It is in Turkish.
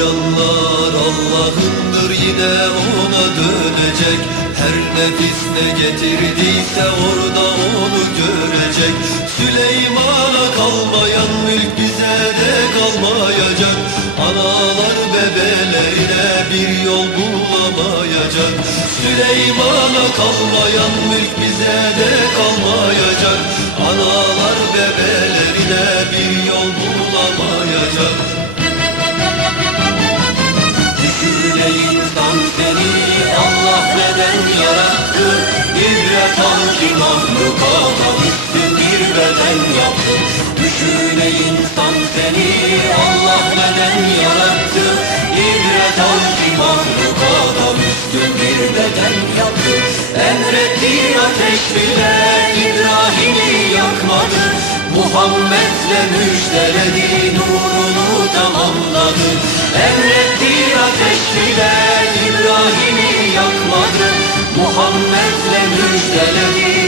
canlar Allah'ındır yine ona dönecek. Her nefis ne getirdiyse orada onu görecek. Süleyman'a kalmayan mülk bize de kalmayacak. Analar bebelerine bir yol bulamayacak. Süleyman'a kalmayan mülk bize de kalmayacak. Analar bebelerine bir yol bulamayacak. İbret al ki mahlukata üstün bir beden yaptı. Düşüne insan seni Allah neden yarattı? İbret al ki mahlukata üstün bir beden yaptı. Emrettiği ateş bile İbrahim'i yakmadı. Muhammed'le müjdeledi nurunu tamamladı. Emrettiği ateş bile İbrahim'i yakmadı Muhammed'le müjdeledi